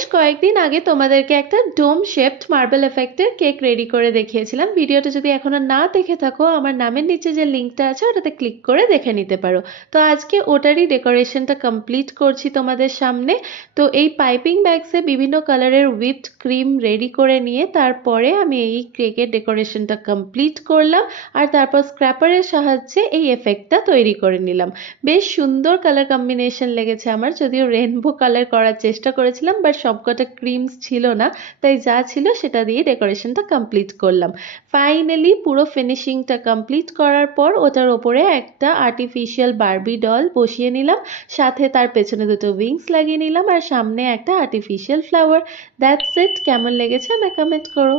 বেশ কয়েকদিন আগে তোমাদেরকে একটা ডোম শেপড মার্বেল এফেক্টের কেক রেডি করে দেখিয়েছিলাম। ভিডিওটা যদি এখনো না দেখে থাকো, আমার নামের নিচে যে লিঙ্কটা আছে ওটাতে ক্লিক করে দেখে নিতে পারো। তো আজকে ওটারই ডেকোরেশনটা কমপ্লিট করছি তোমাদের সামনে। তো এই পাইপিং ব্যাগসে বিভিন্ন কালারের হুইপড ক্রিম রেডি করে নিয়ে তারপরে আমি এই কেকের ডেকোরেশনটা কমপ্লিট করলাম, আর তারপর স্ক্র্যাপারের সাহায্যে এই এফেক্টটা তৈরি করে নিলাম। বেশ সুন্দর কালার কম্বিনেশন লেগেছে আমার, যদিও রেনবো কালার করার চেষ্টা করেছিলাম বাট সবকটা ক্রিমস ছিল না, তাই যা ছিল সেটা দিয়ে ডেকোরেশনটা কমপ্লিট করলাম। ফাইনালি পুরো ফিনিশিংটা কমপ্লিট করার পর ওটার ওপরে একটা আর্টিফিশিয়াল বারবি ডল বসিয়ে নিলাম, সাথে তার পেছনে দুটো উইংস লাগিয়ে নিলাম, আর সামনে একটা আর্টিফিশিয়াল ফ্লাওয়ার। That's it. কেমন লেগেছে আমায় কমেন্ট করো।